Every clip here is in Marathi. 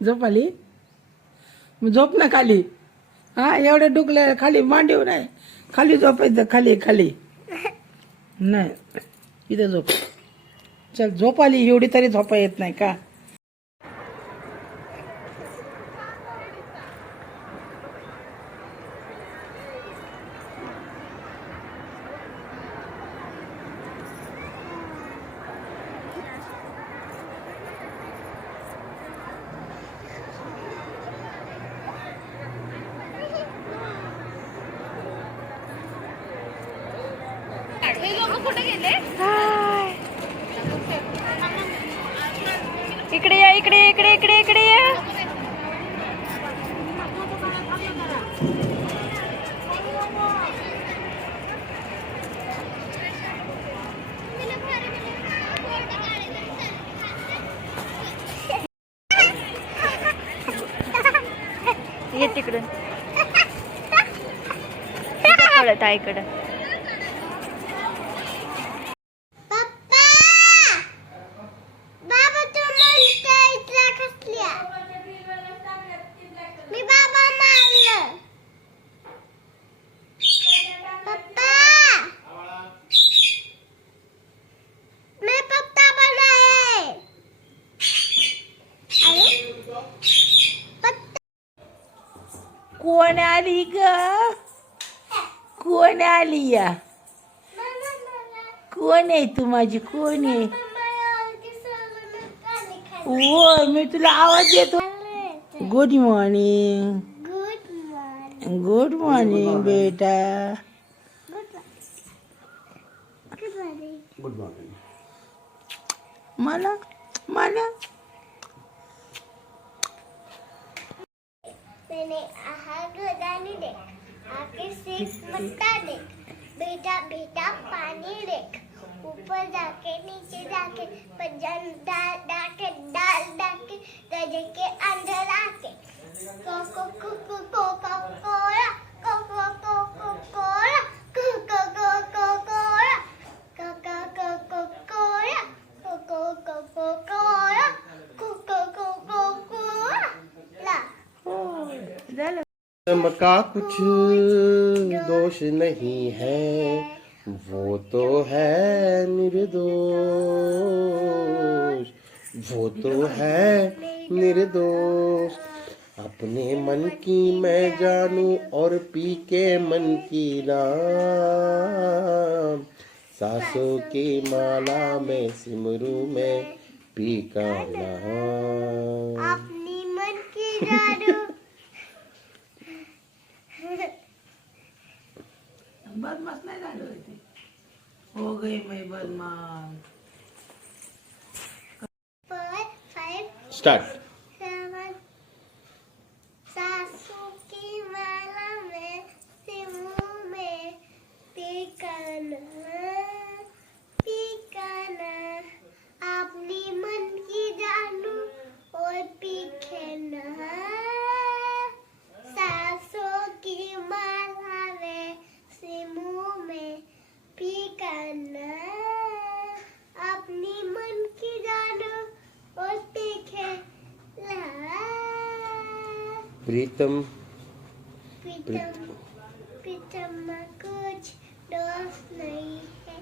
झोप आली? मग झोप ना खाली. हा एवढे डुकले खाली मांडीव नाही, खाली झोपायचं. खाली खाली नाही, इथं झोप. चल झोप आली, एवढी तरी झोपा येत नाही का? इकडे या, इकडे इकडे इकडे इकडे या. ये तिकडून कळत आईकडं. कोण आली ग? कोण आली या? कोण आहे तू माझी? कोण आहे? होय, मी तुला आवाज देतो. Good morning. गुड मॉर्निंग बेटा. Good morning. मला मला मैंने आहार गोदानी देख, आके सिर्फ मत्ता देख, बेटा बेटा पानी देख, ऊपर जाके नीचे जाके पजन डाल डाके दजे के अंदर आके coco coco coco cola coco coco cola coco coco cola coco coco cola coco coco cola coco coco cola. का कुछ दोष नहीं है, वो तो है निर्दोष. वो तो है निर्दोष. अपने मन की मैं जानू और पी के मन की राम. सासों की माला में सिमरू में पी का नाम. अपनी मन की जानू. बदमाश नाही झालं होय ते. हो गई मैं बदमाश. 4, 5, स्टार्ट. 7. सासू की माला में सिमरू में पीकाना पीकाना. अपनी मन की जानू और पीखेना. सासू की माला में सिमरू में पीकाना. अपनी मन की जानू और पीखेना. प्रीतम. प्रीतम प्रीतम में कुछ दोस्त नहीं है,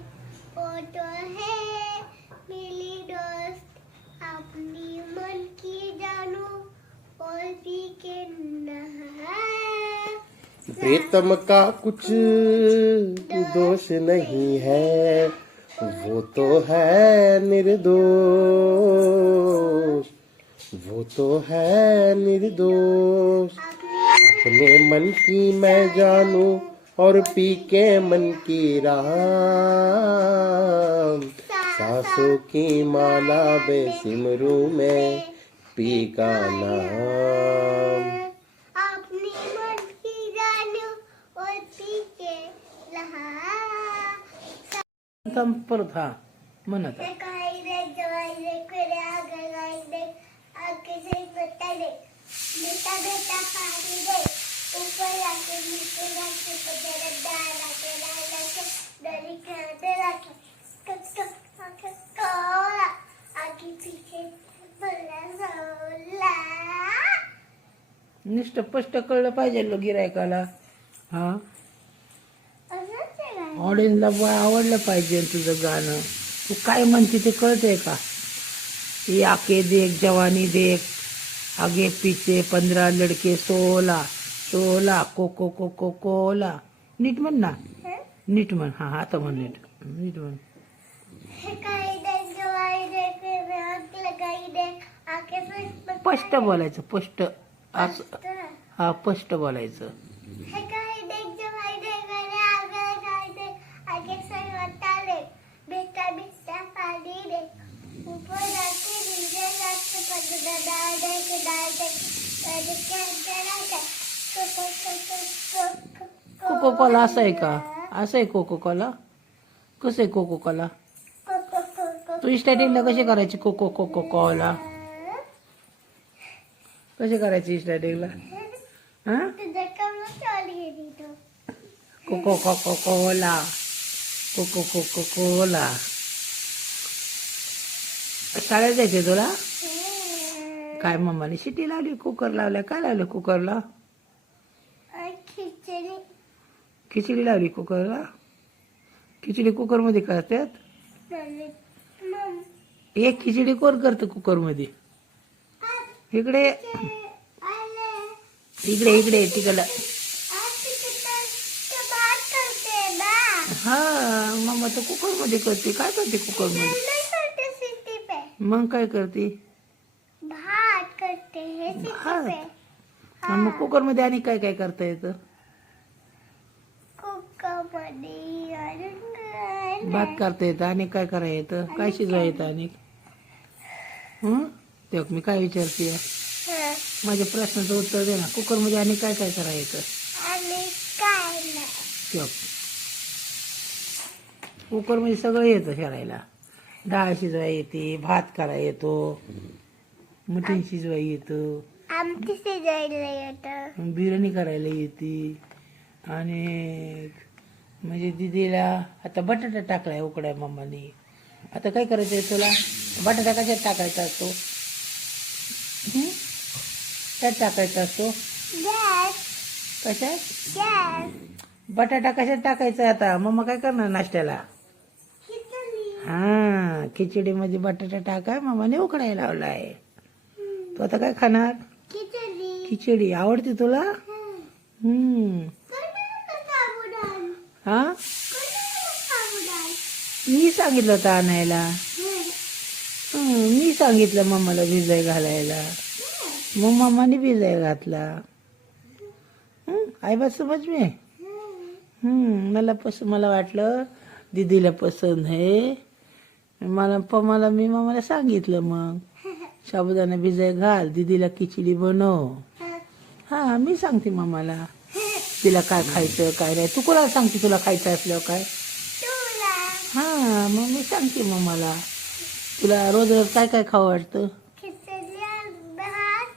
वो तो है मेरी दोस्त. अपनी मन की जानू और भी के नहा. प्रीतम का कुछ दोष नहीं है, वो तो है निर्दोष. वो तो है निर्दोष. अपने मन की मैं जानू और पी के मन की राम. सासों की माला बे सिमरू में पी का नाम. अपनी मन की जानू और पी के नहा. थांब परत. हा म्हणत आहे. काय रे जवाई रे कुऱ्या गलाई दे, आके से पत्ता दे, बेटा बेटा पानी दे, ऊपर जाके नीचे जाके पजर डाला के डरी खाते रखे कोला आगे पीछे बोला सोला. नुसतं स्पष्ट कळलं पाहिजे गिरायकाला. हा असंच आहे गाणं. ऑडियन्सला आवडलं पाहिजे तुझं गाणं. तू काय म्हणते ते कळतंय का? ये आके देख जवानी देख आगे पीछे 15 लड़के 16 कोको कोको कोला. नीट म्हण ना, हं? नीट म्हण. हा आता म्हण नीट नीट म्हण. हे काही दे जवाई दे फिर आग लगाई दे आके फिर स्पष्ट बोलायचं, स्पष्ट असं. हा स्पष्ट बोलायचं. हे काही दे जवाई दे फिर आग लगाई दे आगे फिर बता दे बेटा बेटा पानी दे ऊपर जाके नीचे जाके पगड़ा डाल दे के जरा के कोको कोला असं आहे का? असं आहे कोको कोला? कसं आहे कोको कोला? तू स्टार्टिंगला कशी करायची कोको कोको कोला? कशी करायची स्टार्टिंगला? हा तुझं कमलं चालू गेली तो coco coco cola coco coco cola. शाळेत जायचे तुला? काय मम्माने शिटी लावली, कुकर लावलाय? काय लावलं कुकरला? खिचडी खिचडी लावली कुकरला? खिचडी कुकरमध्ये करतात? मम एक खिचडी कोण करतं कुकरमध्ये? इकडे आले इकडे इकडे तिकडं. बात करते ना हा मम्मा तर कुकरमध्ये करते. काय करते कुकरमध्ये? नहीं करते सिटी पे मग काय करते? भात करते है सिटी भात? पे हा, मग कुकरमध्ये आणि काय काय करता येतं? कुकरमध्ये आणि भात करता येतं आणि काय करायला येतं? काय शिजवा येतं? आणि तेव्हा मी काय विचारते? माझ्या प्रश्नाचं उत्तर दे ना. कुकरमध्ये आणि काय काय करायला येतं? आणि काय नाही तेव्हा कुकरमध्ये सगळं येतं करायला. डाळ शिजवाय येते, भात करायला येतो, मटण शिजवाय येतं, आमटी शिजायला येतं बिर्याणी करायला येते. आणि म्हणजे दिदीला आता बटाटा टाकलाय उकड्या मम्माने. आता काय करायचंय तुला? बटाटा कशात टाकायचा असतो? त्यात टाकायचा असतो? गॅस कशात? गॅस बटाटा कशात टाकायचा? आता मम्मा काय करणार नाश्त्याला? खिचडी हा खिचडीमध्ये बटाटा टाकाय मम्माने उकडायला लावलाय. तू आता काय खाणार? खिचडी खिचडी आवडते तुला? साबुदाणा हा साबुदाणा मी सांगितलं होतं आणायला. मी सांगितलं मम्माला भिजाय घालायला. मग मम्माने भिजाय घातला. आई बस समज मी. मला वाटलं दीदीला पसंत आहे. मला मी मम्माला सांगितलं मग साबुदाणा भिजाय घाल, दीदीला खिचडी बनव. हा मी सांगते मम्माला तिला काय खायचं काय नाही. तू कोणाला सांगते तुला खायचं असल्यावर काय? तुला हा मग मी सांगते मम्माला तुला रोज रोज काय काय खावं वाटतं? खिचडी भात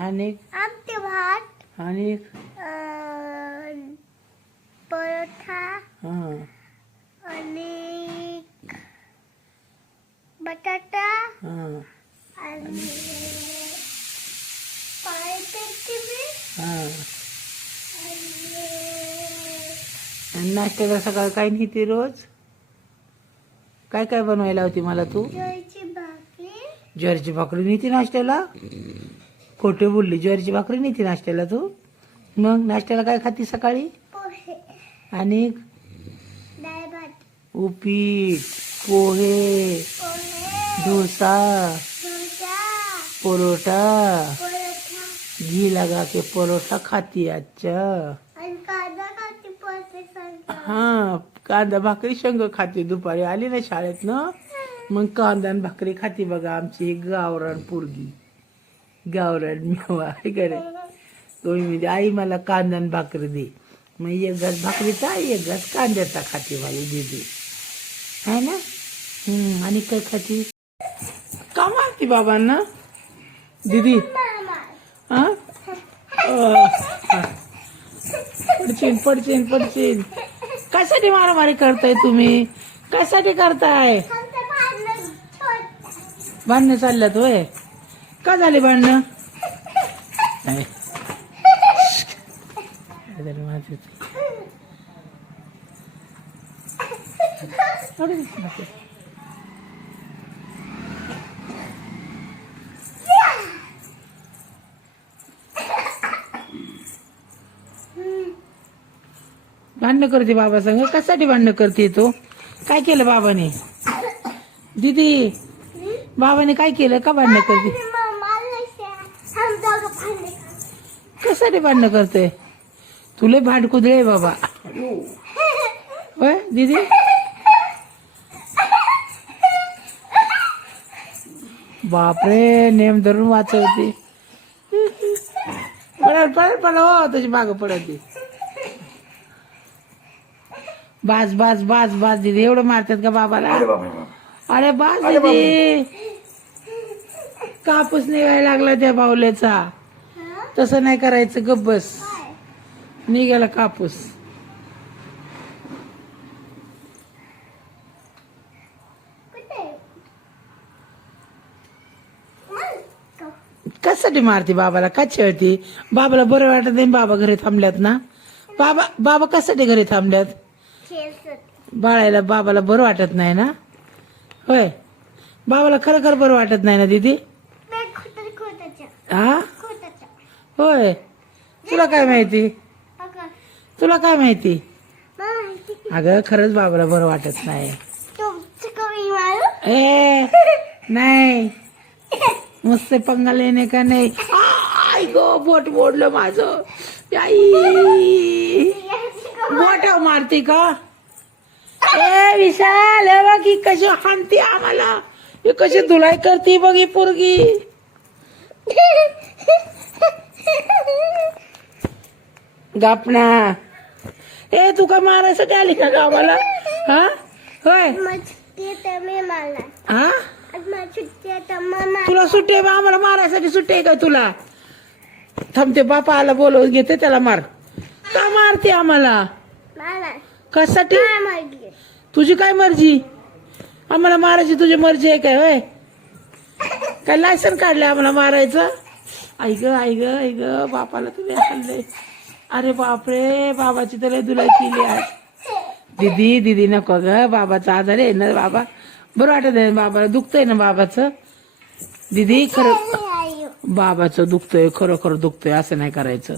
आणि आमटी भात आणि परोठा हा आणि बटाटा हा आणि पायपेटी हा. आणि नाश्त्याला सकाळ काय नेते रोज? काय काय बनवायला होती मला तू? ज्वारीची भाकरी ज्वारीची भाकरी नेते नाश्त्याला? खोटे बोलली. ज्वारीची भाकरी नेते नाश्त्याला तू? मग नाश्त्याला काय खाती सकाळी? पोहे आणि डाळ भात उपीट, पोहे, पोहे डोसा, डोसा परोठा, परोठा घी लगा के परोठा खाती. अच्छा. आणि कांदा खाते पोहे सांगतो हा कांदा भाकरी शेंग खाते. दुपारी आली ना शाळेत ना मग कांदा आणि भाकरी खाती. बघा आमची ही गावरान पोरगी. गावरान मेवा करे तुम्ही म्हणजे आई मला कांदा आणि भाकरी दे. मग एक घास भाकरीचा एक घास कांद्याचा खाते माझी दीदी. है ना? आणि काय खाती? का मारती बाबांना दीदी? हा पडचीन. कशासाठी मारामारी करताय तुम्ही? कशासाठी करताय? भांडणं चालल्यात होय? का झाली भांडणं? नाही. काहीतरी म्हणत होती. थोडी दिसत. भांडणं करते बाबा संग. कशासाठी भांडणं करते तो? काय केलं बाबाने? दीदी बाबाने काय केलं? का भांडणं करते? हम दोघं भांडे कशासाठी भांडणं करते? तुले भांड कुदळे बाबा. होय दीदी? बापरे, नेम धरून वाचवते. पडल हो तशी माग पडत. बास बास बास बास दीदी. एवढं मारतात का बाबाला? अरे बास दीदी. कापूस निघायला लागला त्या बावल्याचा. तसं नाही करायचं. गप्प बस. निघाला कापूस. कशासाठी मारते बाबाला? का खेळती? बाबाला बरं वाटत नाही. बाबा घरी थांबल्यात ना. बाबा कशासाठी घरी थांबल्यात? बाळायला बाबाला बरं वाटत नाही ना. होय, बाबाला खरं बरं वाटत नाही ना दीदी. हा होय. तुला काय माहिती? तुला काय माहिती? अगं खरंच बाबाला बरं वाटत नाही. ए नाही, मुझसे पंगा लेने का नहीं. आई गो, बोट मोडलं माझं. आई, बोट मारते का? ए विशाल, हे बघ ही कशी हाणते आम्हाला. हे कशी धुलाई करते बघ ही पोरगी. गापना. ए तू का मारायसाठी आली का गावाला? हा होय. हा तुला सुट्टी आहे? आम्हाला मारायसाठी सुट्टी आहे का तुला? थांबते, बापा आला बोलवून घेते त्याला. मार. का मारते आम्हाला? कशासाठी? तुझी काय मर्जी? आम्हाला मारायची तुझी मर्जी आहे काय? होय, काय लायसन काढलंय आम्हाला मारायचं? आई ग बापाला तुम्ही हल्ले. अरे बापरे, बाबाची तर दुलाई केली आज. दीदी नको ग. बाबाचा आजार आहे ना. बाबा बरं वाटत आहे. बाबाला दुखतंय ना बाबाचं. दीदी खरं बाबाचं दुखतंय. खरं दुखतंय. असं नाही करायचं.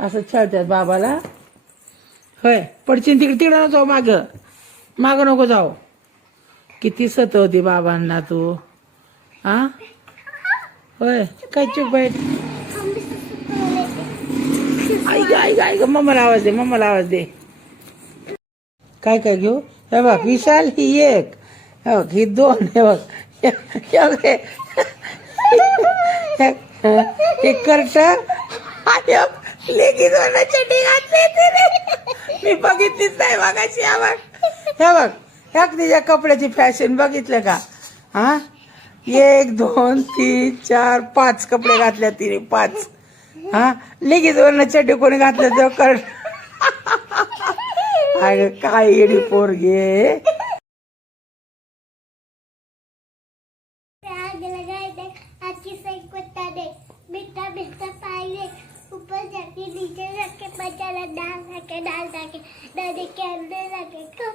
असं छळतात बाबाला. होय, पडशील तिकडे नको जाऊ. माग नको जाऊ. किती सतवती बाबांना तू. हा होय, काय चुप आहे? आई ग मम्माला आवाज दे. काय घेऊ? हे बघ विशाल, ही एक. हे बघ ही दोन. हे बघ हे कर्ट. लेगी दोन चटी घातली. मी बघितलीच नाही मागाशी. हे बघ ह्या तिच्या कपड्याची फॅशन बघितलं का? हा 1 2 3 4 5 कपडे घातल्या तिने. 5. हा लेगीच वरनं चड्डी कोणी घातलं तर कर्ट. अगं काय येडी पोरगे. बेटा बेटा पाइले ऊपर जाके नीचे जाके बचाला डाल ताके दादी के अंदर लगे को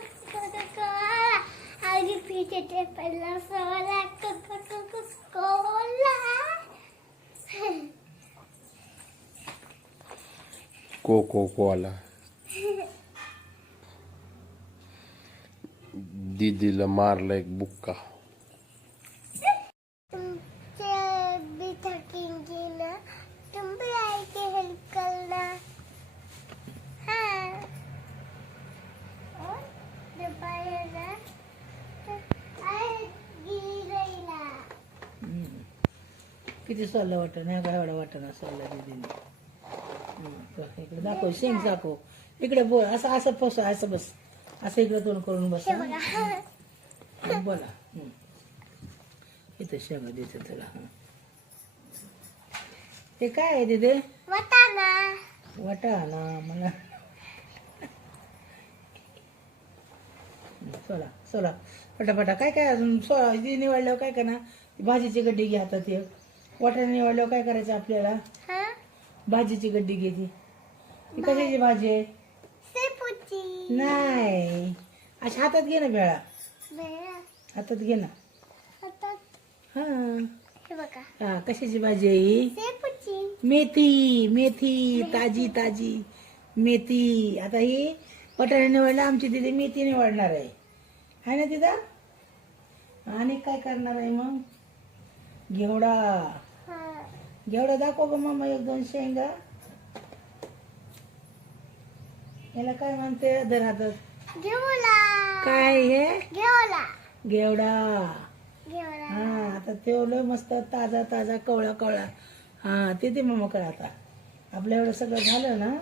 आगे पीछे ते पल्ला सोला कोला कोला. दीदीला मारला एक बुक्का. किती सोललं वाटण. ह्या काय एवढं वाटण सोललं दीदीने. इकडे दाखव. शेंग दाखव. इकडे बोल. असं बस. असं बस. असं इकडे तोंड करून बस. बोला. इथं शेंग देते तुला. हे काय आहे तिथे? वाटाणा मला. सोला पटापटा. काय अजून निवडल्यावर काय करणार? भाजीची गड्डी घ्या हातात. एक वाटाणा निवडल्यावर काय करायचं आपल्याला? भाजीची गड्डी घे ती कशाची भाजी आहे शेपूची नाही अशा हातात घे ना भेळा बेळा हातात घे ना हातात हा हे बघा हा कशाची भाजी आहे ही शेपूची मेथी मेथी ताजी ताजी मेथी आता ही पटाणे निवडला आमची दिदी मेथी निवडणार आहे ना दिदा आणि काय करणार आहे मग घेवडा हा घेवडा दाखव ग मामा एक दोन शेंगा याला काय म्हणते धर हातात घेवला काय हे घेवला घेवडा घेवला हा आता ठेवलं मस्त ताजा ताजा कवळा कवळा हा ते मम्माकडे आता आपलं एवढं सगळं झालं ना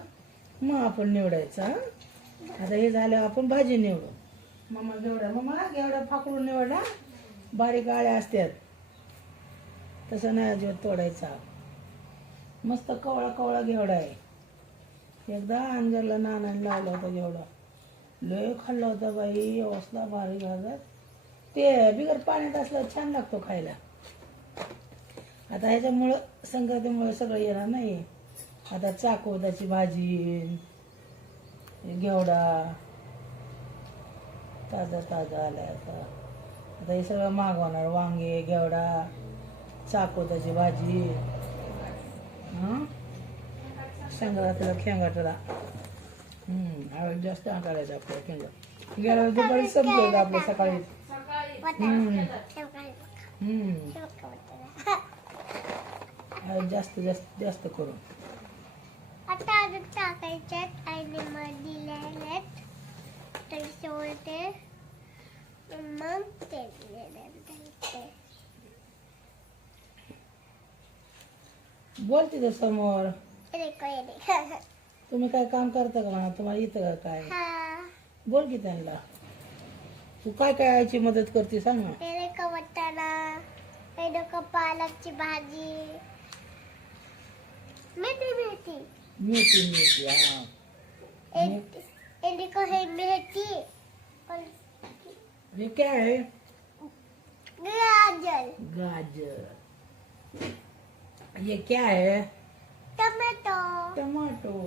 मग आपण निवडायचं हं? आता हे झालं आपण भाजी निवडू मम्मा घेवडा फाकडून निवडा बारीक आळ्या असतात तसं नाही अजिबात तोडायचा मस्त कवळा कवळा घेवडा आहे एकदा अंजरला नानाने लावला होता घेवडा लय खाल्ला होता बाई असला भारी भागात ते बिगर पाण्यात असलं छान लागतो खायला आता ह्याच्यामुळं संक्रांतीमुळे सगळं येणार नाही आता चाकोदाची भाजी घेवडा ताजा ताजा आलाय आता हे सगळं मागवणार वांगे घेवडा चाकोदाची भाजी हां संक्रांतीला खेंगाटला आवड जास्त काढायचं आपल्याला खेंगा गेल्या दुपारी संपलं आपलं सकाळी जास्त जास्त जास्त करून आता अजून टाकायच्यात आणि मग दिलेलेत तर सोडते मग ते दिलेले बोल तिथं समोर रेको तुम्ही काय काम करता का म्हणा तुम्हाला येतं का काय हा बोल की त्यांना तू काय काय आईची मदत करते सांग ना रेको वाटाणा रेको पालकची भाजी मेथी मेथी मेथी मेथी हा रेको है मेथी और ये क्या है गाजर गाजर ये क्या है टमाटो टमाटो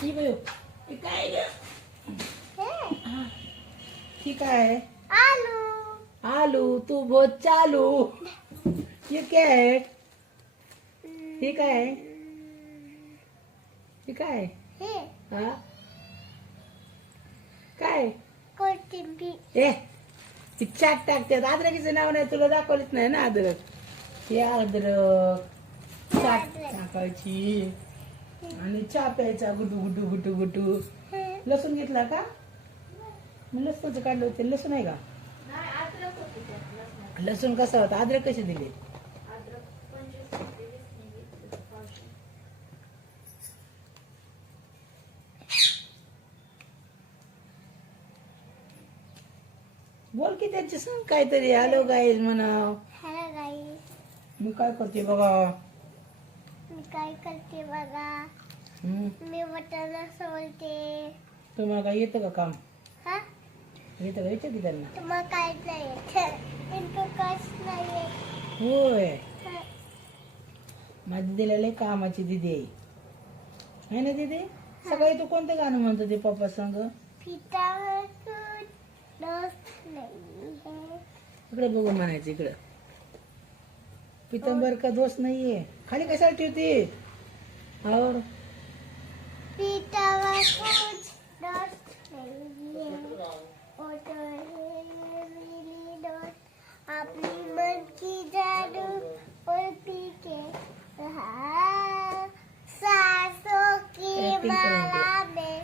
ही बघ हे काय ग है ही काय है आलू आलू तू बहुत चालू ये क्या है हे काय आहे हे काय हे हा काय कोथिंबीर ए ती चाट टाकतात अद्रकीचं नाव नाही तुला दाखवलीच नाही ना अद्रक हे अद्रक चाट टाकायची आणि चहा प्यायचा गुटू गुटू गुटू गुटू लसूण घेतला का मग लसूणचं काढलं होते लसूण आहे का लसूण कसा होता अद्रक कशी दिली बोल की त्यांची सांग काहीतरी हॅलो गाईज म्हणाव हॅलो गाईस मी काय करते बघा मी काय करते बघा मी वाटाणा सोलते तुम्हाला काय येतं का काम हा येतं का विचार की त्यांना तुम्हाला काय नाही येत इनको कश नाही येत होय हा. माझी दिलेलं कामाची दिदी आहे ना दिदी सकाळी तू कोणतं गाणं म्हणतो ते पप्पा संग पिता दोस्त नाही है इकडे बघू म्हणायचं इकडं पितंबर का दोस्त नाहीये खाली कशाला ठेवते और पिता कुछ दोस्त नहीं है और तो है मेरी दोस्त अपनी मन की जादू और पीके रहा सांसों की Acting करेंगे। माला में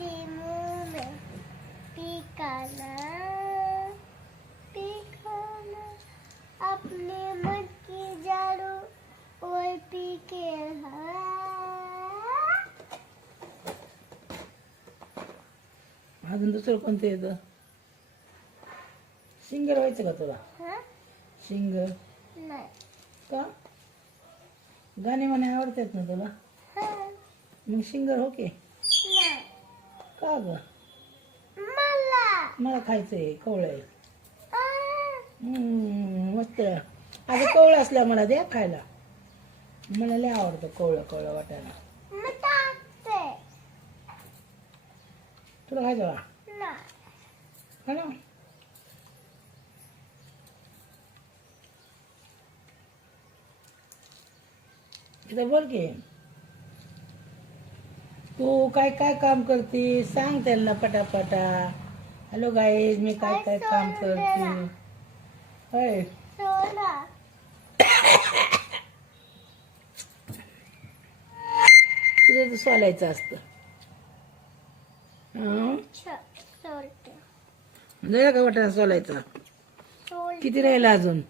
मुंह में पिकाना पिकाना अपने मन की जादू और पीके रहा अजून दुसरं कोणतं येतं सिंगर व्हायचं का तुला हाँ? सिंगर नहीं का गाणे म्हणे आवडतात ना तुला हाँ, मग सिंगर हो की नहीं का ग मला मला खायचंय कवळं आहे आ, मस्त आता कवळं असल्या मला द्या खायला. मला लय आवडतं कवळं कवळं वाटायला. मी टाकते. तुला खायचं का? नाही. हा ना. इथं बोल की तू काय काय काम करते सांग त्यांना पटापटा. हॅलो गाईज, मी काय काय काम करते. होय सोडा. तुझं तर सोलायचं असतं. हं? सोडते. झालं का वाटाणा सोलायचा? सोड. किती राहिला अजून?